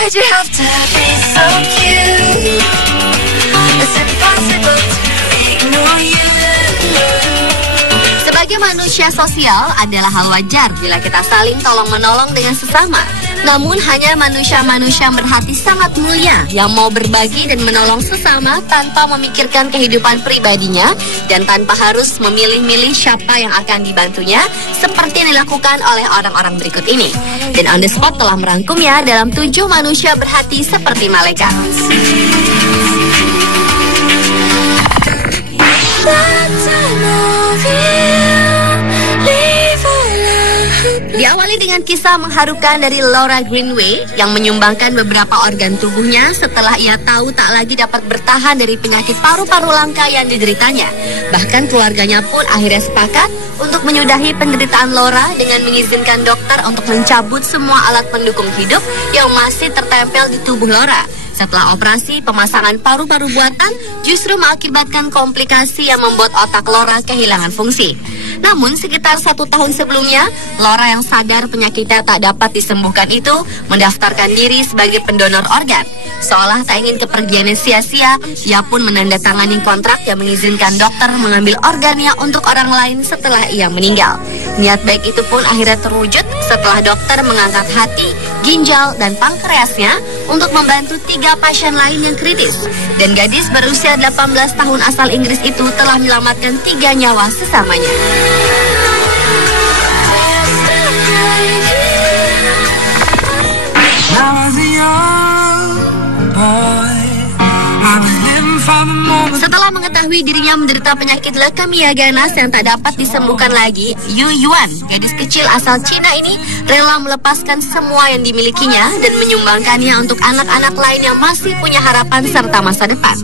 aja. Sebagai manusia sosial adalah hal wajar bila kita saling tolong-menolong dengan sesama. Namun hanya manusia-manusia berhati sangat mulia yang mau berbagi dan menolong sesama tanpa memikirkan kehidupan pribadinya dan tanpa harus memilih-milih siapa yang akan dibantunya, seperti yang dilakukan oleh orang-orang berikut ini. Dan On The Spot telah merangkumnya dalam 7 manusia berhati seperti malaikat. Diawali dengan kisah mengharukan dari Laura Greenway yang menyumbangkan beberapa organ tubuhnya setelah ia tahu tak lagi dapat bertahan dari penyakit paru-paru langka yang dideritanya. Bahkan keluarganya pun akhirnya sepakat untuk menyudahi penderitaan Laura dengan mengizinkan dokter untuk mencabut semua alat pendukung hidup yang masih tertempel di tubuh Laura. Setelah operasi, pemasangan paru-paru buatan justru mengakibatkan komplikasi yang membuat otak Laura kehilangan fungsi. Namun sekitar 1 tahun sebelumnya, Laura yang sadar penyakitnya tak dapat disembuhkan itu mendaftarkan diri sebagai pendonor organ. Seolah tak ingin kepergiannya sia-sia, ia pun menandatangani kontrak yang mengizinkan dokter mengambil organnya untuk orang lain setelah ia meninggal. Niat baik itu pun akhirnya terwujud setelah dokter mengangkat hati, ginjal, dan pankreasnya untuk membantu 3 pasien lain yang kritis. Dan gadis berusia 18 tahun asal Inggris itu telah menyelamatkan 3 nyawa sesamanya. Setelah mengetahui dirinya menderita penyakit leukemia ganas yang tak dapat disembuhkan lagi, Yu Yuan, gadis kecil asal Cina ini rela melepaskan semua yang dimilikinya dan menyumbangkannya untuk anak-anak lain yang masih punya harapan serta masa depan.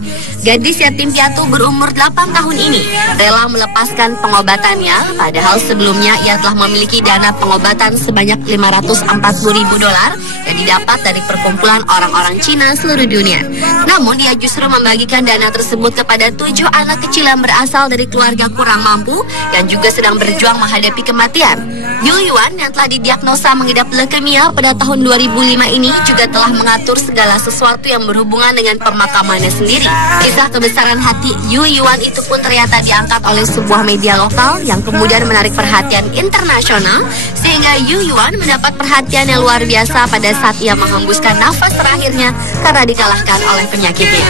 Gadis yatim piatu berumur 8 tahun ini rela melepaskan pengobatannya, padahal sebelumnya ia telah memiliki dana pengobatan sebanyak $540.000 yang didapat dari perkumpulan orang-orang Cina seluruh dunia. Namun ia justru membagikan dana tersebut kepada 7 anak kecil yang berasal dari keluarga kurang mampu yang juga sedang berjuang menghadapi kematian. Yu Yuan yang telah didiagnosa mengidap leukemia pada tahun 2005 ini juga telah mengatur segala sesuatu yang berhubungan dengan pemakamannya sendiri. Kisah kebesaran hati Yu Yuan itu pun ternyata diangkat oleh sebuah media lokal yang kemudian menarik perhatian internasional, sehingga Yu Yuan mendapat perhatian yang luar biasa pada saat ia menghembuskan nafas terakhirnya karena dikalahkan oleh penyakitnya.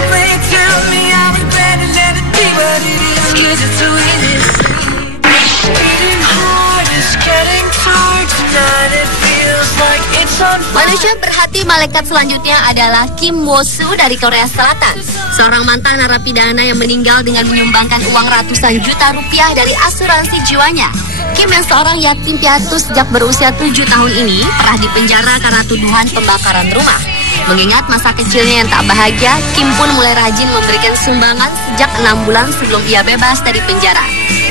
Manusia berhati malaikat selanjutnya adalah Kim Wo-soo dari Korea Selatan, seorang mantan narapidana yang meninggal dengan menyumbangkan uang ratusan juta rupiah dari asuransi jiwanya. Kim yang seorang yatim piatu sejak berusia 7 tahun ini pernah dipenjara karena tuduhan pembakaran rumah. Mengingat masa kecilnya yang tak bahagia, Kim pun mulai rajin memberikan sumbangan sejak 6 bulan sebelum ia bebas dari penjara.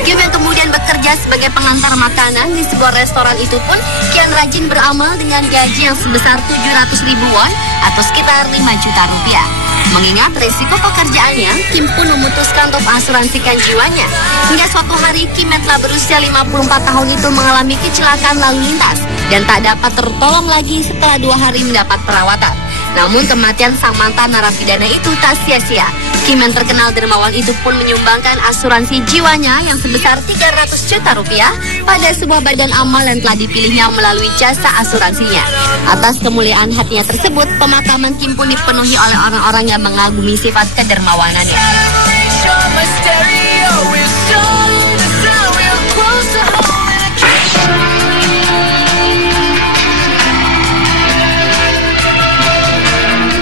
Kim yang kemudian bekerja sebagai pengantar makanan di sebuah restoran itu pun kian rajin beramal dengan gaji yang sebesar 700.000 won atau sekitar 5 juta rupiah. Mengingat resiko pekerjaannya, Kim pun memutuskan untuk asuransikan jiwanya. Hingga suatu hari, Kim yang telah berusia 54 tahun itu mengalami kecelakaan lalu lintas dan tak dapat tertolong lagi setelah 2 hari mendapat perawatan. Namun kematian sang mantan narapidana itu tak sia-sia. Kim yang terkenal dermawan itu pun menyumbangkan asuransi jiwanya yang sebesar 300 juta rupiah pada sebuah badan amal yang telah dipilihnya melalui jasa asuransinya. Atas kemuliaan hatinya tersebut, pemakaman Kim pun dipenuhi oleh orang-orang yang mengagumi sifat kedermawanannya.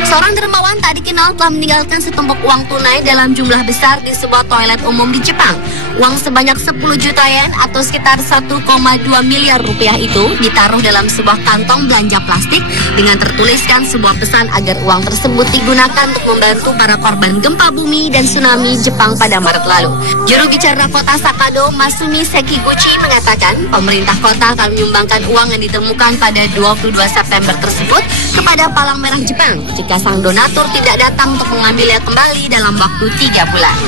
Seorang dermawan tak dikenal telah meninggalkan setumpuk uang tunai dalam jumlah besar di sebuah toilet umum di Jepang. Uang sebanyak 10 juta yen atau sekitar 1,2 miliar rupiah itu ditaruh dalam sebuah kantong belanja plastik dengan tertuliskan sebuah pesan agar uang tersebut digunakan untuk membantu para korban gempa bumi dan tsunami Jepang pada Maret lalu. Juru bicara kota Sakado, Masumi Sekiguchi, mengatakan pemerintah kota akan menyumbangkan uang yang ditemukan pada 22 September tersebut kepada Palang Merah Jepang jika sang donatur tidak datang untuk mengambilnya kembali dalam waktu 3 bulan.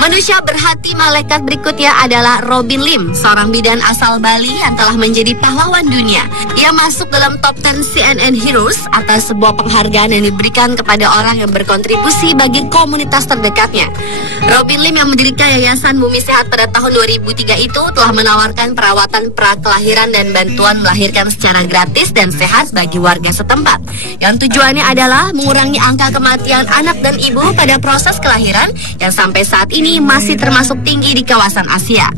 Manusia berhati malaikat berikutnya adalah Robin Lim, seorang bidan asal Bali yang telah menjadi pahlawan dunia. Ia masuk dalam top 10 CNN Heroes atas sebuah penghargaan yang diberikan kepada orang yang berkontribusi bagi komunitas terdekatnya. Robin Lim yang mendirikan Yayasan Bumi Sehat pada tahun 2003 itu telah menawarkan perawatan pra-kelahiran dan bantuan melahirkan secara gratis dan sehat bagi warga setempat. Yang tujuannya adalah mengurangi angka kematian anak dan ibu pada proses kelahiran yang sampai saat ini masih termasuk tinggi di kawasan Asia.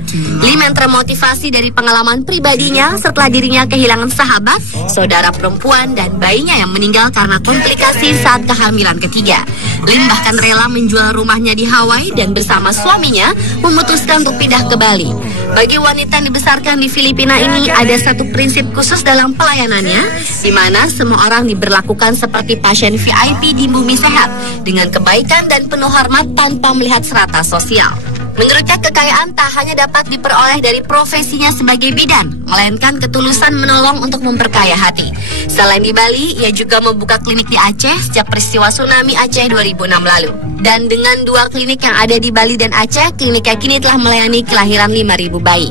Lim yang termotivasi dari pengalaman pribadinya setelah dirinya kehilangan sahabat, saudara perempuan, dan bayinya yang meninggal karena komplikasi saat kehamilan ketiga. Lim bahkan rela menjual rumahnya di Hawaii dan bersama suaminya memutuskan untuk pindah ke Bali. Bagi wanita yang dibesarkan di Filipina ini ada satu prinsip khusus dalam pelayanannya, di mana semua orang diberlakukan seperti pasien VIP di Bumi Sehat dengan kebaikan dan penuh hormat tanpa melihat strata sosial. Menurutnya kekayaan tak hanya dapat diperoleh dari profesinya sebagai bidan, melainkan ketulusan menolong untuk memperkaya hati. Selain di Bali, ia juga membuka klinik di Aceh sejak peristiwa tsunami Aceh 2006 lalu. Dan dengan 2 klinik yang ada di Bali dan Aceh, kliniknya kini telah melayani kelahiran 5.000 bayi.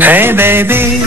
Hey baby.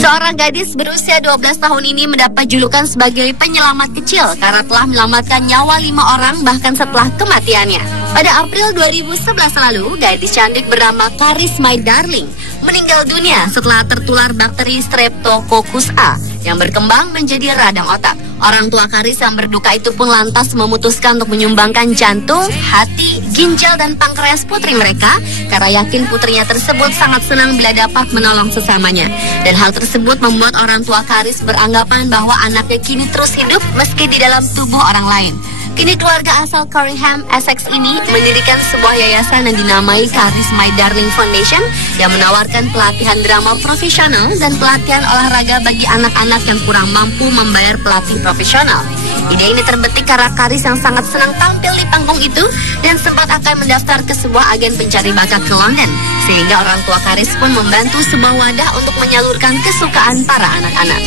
Seorang gadis berusia 12 tahun ini mendapat julukan sebagai penyelamat kecil karena telah menyelamatkan nyawa 5 orang bahkan setelah kematiannya. Pada April 2011 lalu, gadis cantik bernama Karis My Darling meninggal dunia setelah tertular bakteri Streptococcus A yang berkembang menjadi radang otak. Orang tua Karis yang berduka itu pun lantas memutuskan untuk menyumbangkan jantung, hati, ginjal, dan pankreas putri mereka karena yakin putrinya tersebut sangat senang bila dapat menolong sesamanya. Dan hal tersebut membuat orang tua Karis beranggapan bahwa anaknya kini terus hidup meski di dalam tubuh orang lain. Kini keluarga asal Corringham, Essex ini mendirikan sebuah yayasan yang dinamai Karis My Darling Foundation yang menawarkan pelatihan drama profesional dan pelatihan olahraga bagi anak-anak yang kurang mampu membayar pelatih profesional. Ide ini terbetik karena Karis yang sangat senang tampil di panggung itu dan sempat akan mendaftar ke sebuah agen pencari bakat ke London, sehingga orang tua Karis pun membantu sebuah wadah untuk menyalurkan kesukaan para anak-anak.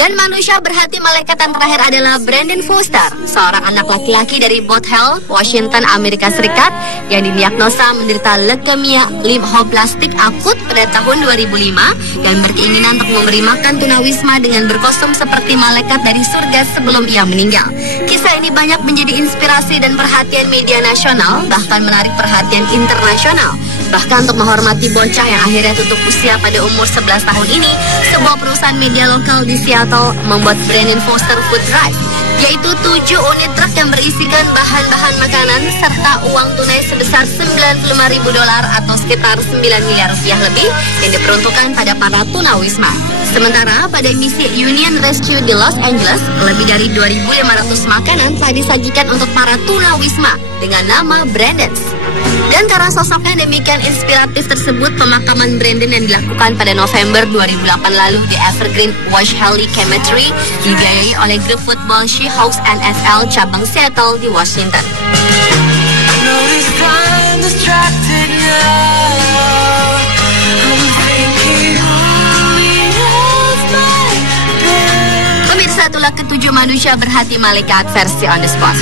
Dan manusia berhati malaikat yang terakhir adalah Brandon Foster, seorang anak laki-laki dari Both Health, Washington, Amerika Serikat yang didiagnosa menderita leukemia limfoblastik akut pada tahun 2005 dan berkeinginan untuk memberi makan tunawisma dengan berkostum seperti malaikat dari surga sebelum ia meninggal. Kisah ini banyak menjadi inspirasi dan perhatian media nasional, bahkan menarik perhatian internasional. Bahkan untuk menghormati bocah yang akhirnya tutup usia pada umur 11 tahun ini, sebuah perusahaan media lokal di Seattle membuat Brandon Foster Food Drive, yaitu 7 unit truk yang berisikan bahan-bahan makanan serta uang tunai sebesar $95.000 atau sekitar 9 miliar rupiah lebih yang diperuntukkan pada para tunawisma. Sementara pada misi Union Rescue di Los Angeles, lebih dari 2.500 makanan telah disajikan untuk para tunawisma dengan nama Brandon's. Dan karena sosoknya demikian inspiratif tersebut, pemakaman Brandon yang dilakukan pada November 2008 lalu di Evergreen Wash Haley Cemetery dibiayai oleh grup football Seahawks NFL cabang Seattle di Washington. Pemirsa, itulah ke-7 manusia berhati malaikat versi on the spot.